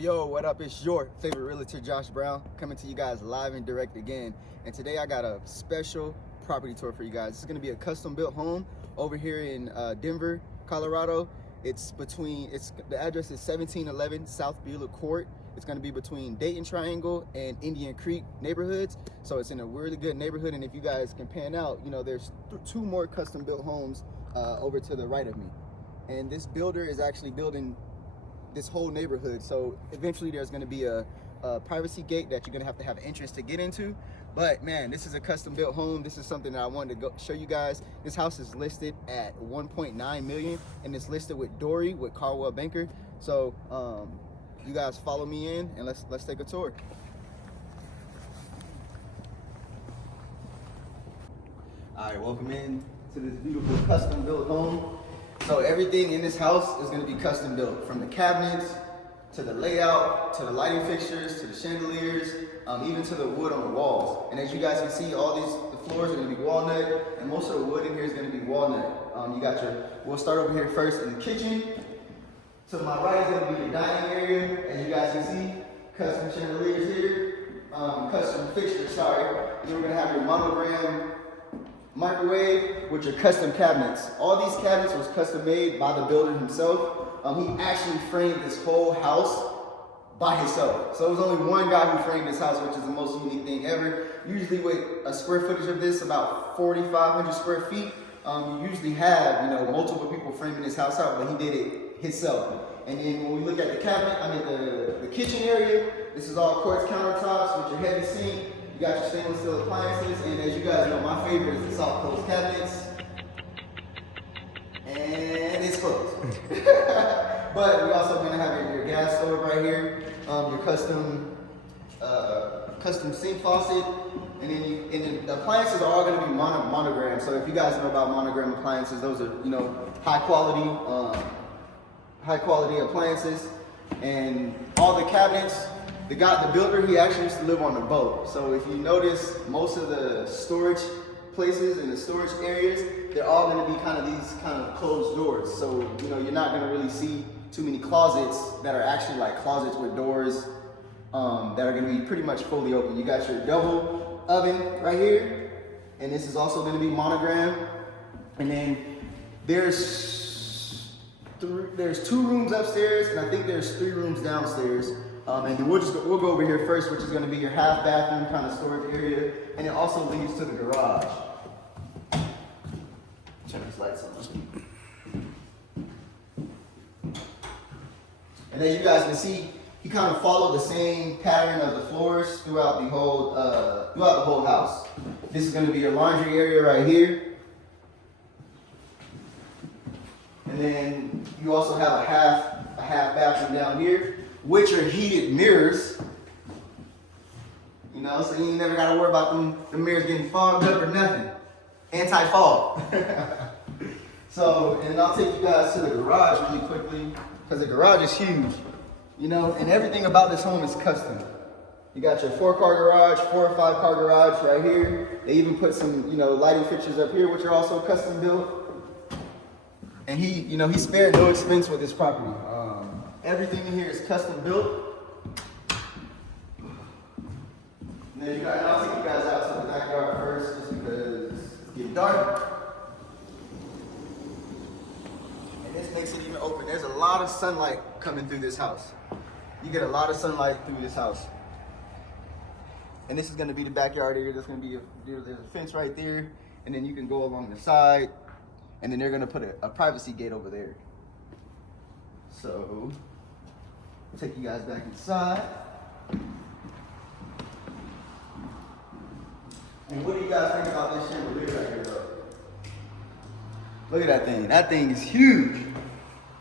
Yo, what up? It's your favorite realtor, Josh Brown, coming to you guys live and direct again. And today I got a special property tour for you guys. This is going to be a custom built home over here in Denver, Colorado. The address is 1711 South Beulah Court. It's going to be between Dayton Triangle and Indian Creek neighborhoods. So it's in a really good neighborhood. And if you guys can pan out, there's two more custom built homes over to the right of me. And this builder is actually building this whole neighborhood. So eventually there's going to be a privacy gate that you're going to have entrance to get into. But man, this is a custom built home. This is something that I wanted to show you guys. This house is listed at 1.9 million and it's listed with Dory with Caldwell Banker. So you guys follow me in and let's take a tour. All right, welcome in to this beautiful custom built home. So everything in this house is going to be custom built, from the cabinets to the layout, to the lighting fixtures, to the chandeliers, even to the wood on the walls. And as you guys can see, the floors are going to be walnut, and most of the wood in here is going to be walnut. We'll start over here first in the kitchen. To my right is going to be the dining area. As you guys can see, custom chandeliers here, custom fixtures, And then we're going to have your monogram microwave with your custom cabinets. All these cabinets was custom made by the builder himself. He actually framed this whole house by himself. So it was only one guy who framed this house, which is the most unique thing ever. Usually with a square footage of this, about 4,500 square feet, you usually have multiple people framing this house out, but he did it himself. And then when we look at the kitchen area, this is all quartz countertops with your heavy sink. You got your stainless steel appliances, and as you guys know, my favorite is the soft close cabinets. And it's closed. But we're also going to have your gas stove right here, your custom sink faucet, and then the appliances are all going to be monogram. So if you guys know about monogram appliances, those are high quality appliances, and all the cabinets. The builder, he actually used to live on a boat. So if you notice, most of the storage places and the storage areas, they're all going to be these closed doors. So, you're not going to really see too many closets that are actually like closets with doors that are going to be pretty much fully open. You got your double oven right here, and this is also going to be monogram. And then there's 2 rooms upstairs, and I think there's 3 rooms downstairs. And then we'll go over here first, which is going to be your half bathroom kind of storage area, and it also leads to the garage. Turn these lights on. And as you guys can see, he kind of followed the same pattern of the floors throughout the whole house. This is going to be your laundry area right here, and then you also have a half bathroom down here, which are heated mirrors, so you ain't never got to worry about the mirrors getting fogged up or nothing. Anti-fog. So, and I'll take you guys to the garage really quickly, because the garage is huge, and everything about this home is custom. You got your 4-car garage, 4 or 5-car garage right here. They even put some, lighting fixtures up here, which are also custom built. And he spared no expense with this property. Everything in here is custom built. And then I'll take you guys out to the backyard first, just because it's getting dark. And this makes it even open. There's a lot of sunlight coming through this house. You get a lot of sunlight through this house. And this is going to be the backyard area. There's going to be there's a fence right there, and then you can go along the side, and then they're going to put a privacy gate over there. So I'll take you guys back inside. And what do you guys think about this chandelier right here, though? Look at that thing. That thing is huge.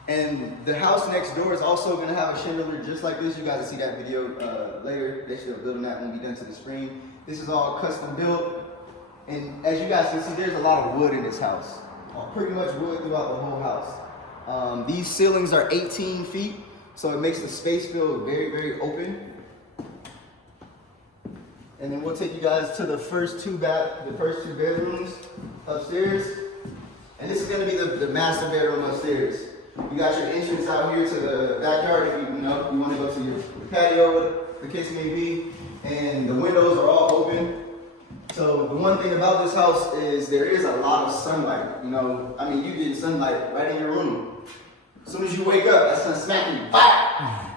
And the house next door is also going to have a chandelier just like this. You guys will see that video later. They should have built that when we done to the screen. This is all custom built. And as you guys can see, there's a lot of wood in this house. Pretty much wood throughout the whole house. These ceilings are 18 feet. So it makes the space feel very, very open. And then we'll take you guys to the first two bedrooms upstairs. And this is going to be the master bedroom upstairs. You got your entrance out here to the backyard if you want to go to patio, what the case may be, and the windows are all open. So the one thing about this house is there is a lot of sunlight. You know, I mean, you get sunlight right in your room. As soon as you wake up, that sun's smacking you. Fire!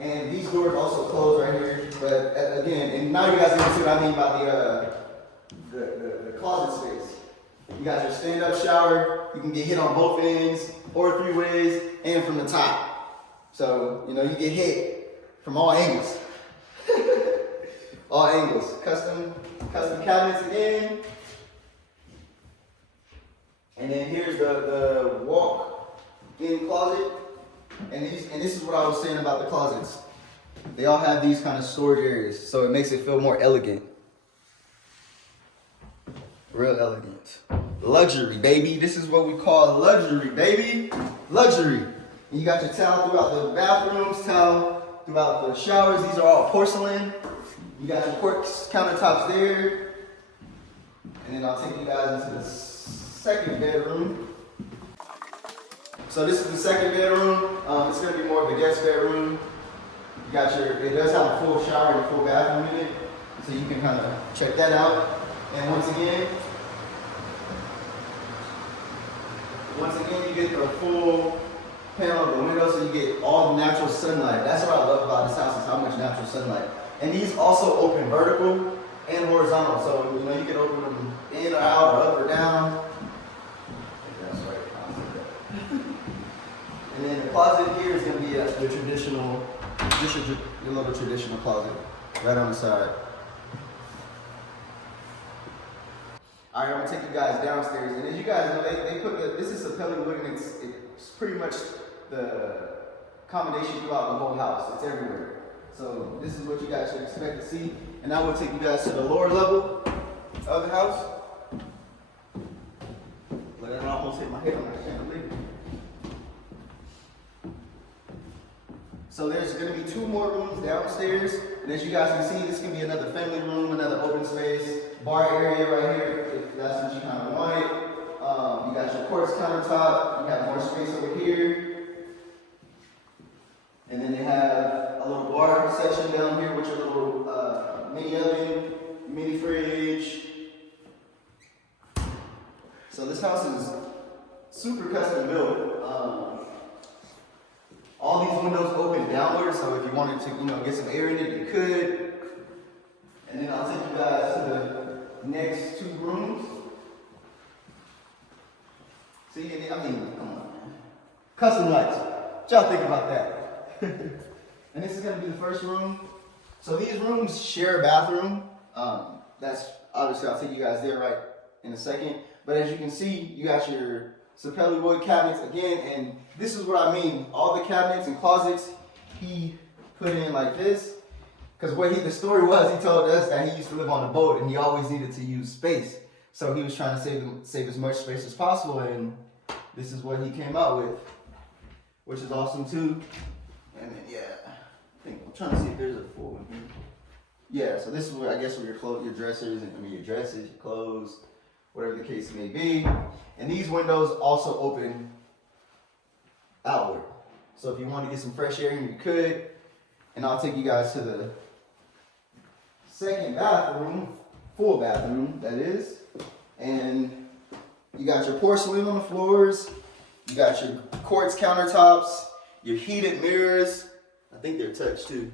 And these doors also close right here. But again, and now you guys can see what I mean by the closet space. You got your stand-up shower. You can get hit on both ends, or 3 ways, and from the top. So, you know, you get hit from all angles. All angles. Custom cabinets again. And then here's the walk-in closet. And this is what I was saying about the closets. They all have these kind of storage areas, so it makes it feel more elegant. Real elegant. Luxury, baby. This is what we call luxury, baby. Luxury. And you got your towel throughout the bathrooms, towel throughout the showers. These are all porcelain. You got your quartz countertops there. And then I'll take you guys into the second bedroom. So this is the second bedroom. It's gonna be more of the guest bedroom. You got it does have a full shower and a full bathroom in it. So you can kind of check that out. And once again, you get the full panel of the window, so you get all the natural sunlight. That's what I love about this house, is how much natural sunlight. And these also open vertical and horizontal. So, you know, you can open them in or out or up or down. That's right. And then the closet here is going to be the traditional, just your little traditional closet right on the side. All right, I'm gonna take you guys downstairs, and as you guys know, they put this is sapelli wood, and it's pretty much the combination throughout the whole house. It's everywhere. So this is what you guys should expect to see, and I will take you guys to the lower level of the house. Let it almost hit my head on that chandelier. So there's going to be 2 more rooms downstairs, and as you guys can see, this can be another family room, another open space, bar area right here, if that's what you kind of wanted. You got your quartz countertop, you have more space over here, and then they have a little bar section down here with your little mini oven, mini fridge. So this house is super custom built. All these windows open downward, so if you wanted to, you know, get some air in it, you could. And then I'll take you guys to the next 2 rooms. See, I mean, come on, man. Custom lights. What y'all think about that? And this is gonna be the first room. So these rooms share a bathroom. That's obviously, I'll take you guys there right in a second. But as you can see, you got your sapelli wood cabinets again, and this is what I mean. All the cabinets and closets he put in like this, because the story was, he told us that he used to live on a boat and he always needed to use space. So he was trying to save as much space as possible, and this is what he came out with, which is awesome too. And then, yeah, I'm trying to see if there's a full one here. Yeah, so this is where, I guess, where your dressers, your dresses, your clothes, whatever the case may be. And these windows also open outward. So if you want to get some fresh air in, you could. And I'll take you guys to the second bathroom, full bathroom, that is. And you got your porcelain on the floors. You got your quartz countertops, your heated mirrors. I think they're touch too.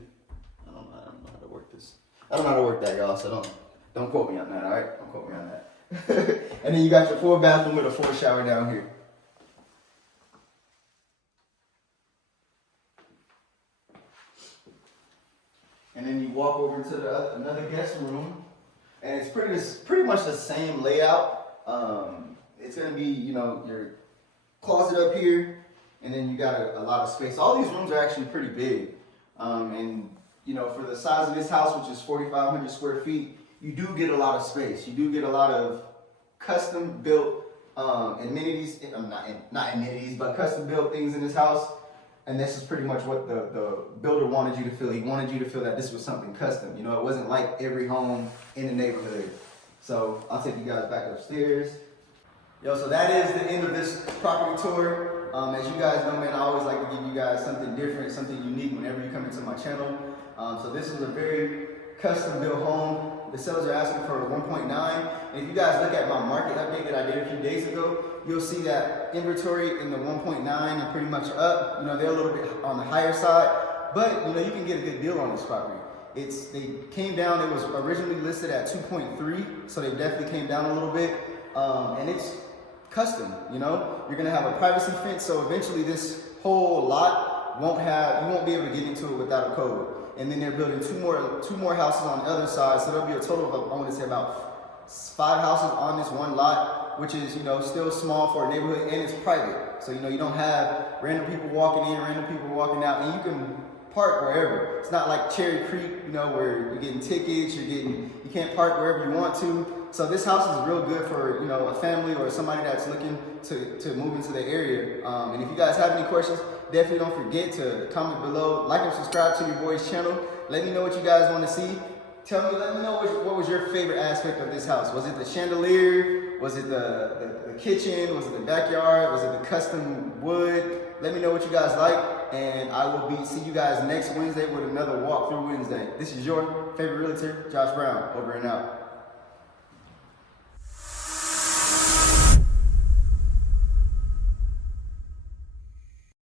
I don't know how to work this. I don't know how to work that, y'all, so don't quote me on that, all right? Don't quote me on that. And then you got your full bathroom with a full shower down here. And then you walk over into another guest room, and it's pretty much the same layout. It's gonna be, you know, your closet up here, and then you got a lot of space. All these rooms are actually pretty big, and you know, for the size of this house, which is 4,500 square feet, you do get a lot of space. You do get a lot of custom built amenities, not amenities, but custom built things in this house. And this is pretty much what the builder wanted you to feel. He wanted you to feel that this was something custom. You know, it wasn't like every home in the neighborhood. So I'll take you guys back upstairs. Yo, so that is the end of this property tour. As you guys know, man, I always like to give you guys something different, something unique whenever you come into my channel. So this is a very custom built home. The sellers are asking for 1.9. And if you guys look at my market update that I did a few days ago, you'll see that inventory in the 1.9 and pretty much up. You know, they're a little bit on the higher side, but you know, you can get a good deal on this property. They came down. It was originally listed at 2.3, so they definitely came down a little bit. And it's custom. You know, you're gonna have a privacy fence, so eventually this whole lot you won't be able to get into it without a code. And then they're building two more houses on the other side, so there'll be a total of, I want to say, about 5 houses on this one lot, which is, you know, still small for a neighborhood, and it's private. So, you know, you don't have random people walking in, random people walking out, and you can park wherever. It's not like Cherry Creek, you know, where you're getting tickets, you can't park wherever you want to. So this house is real good for, you know, a family or somebody that's looking to move into the area. And if you guys have any questions, definitely don't forget to comment below, like and subscribe to your boy's channel. Let me know what you guys want to see. Let me know what was your favorite aspect of this house. Was it the chandelier? Was it the kitchen? Was it the backyard? Was it the custom wood? Let me know what you guys like, and I will see you guys next Wednesday with another walkthrough Wednesday. This is your favorite realtor, Josh Brown, over and out.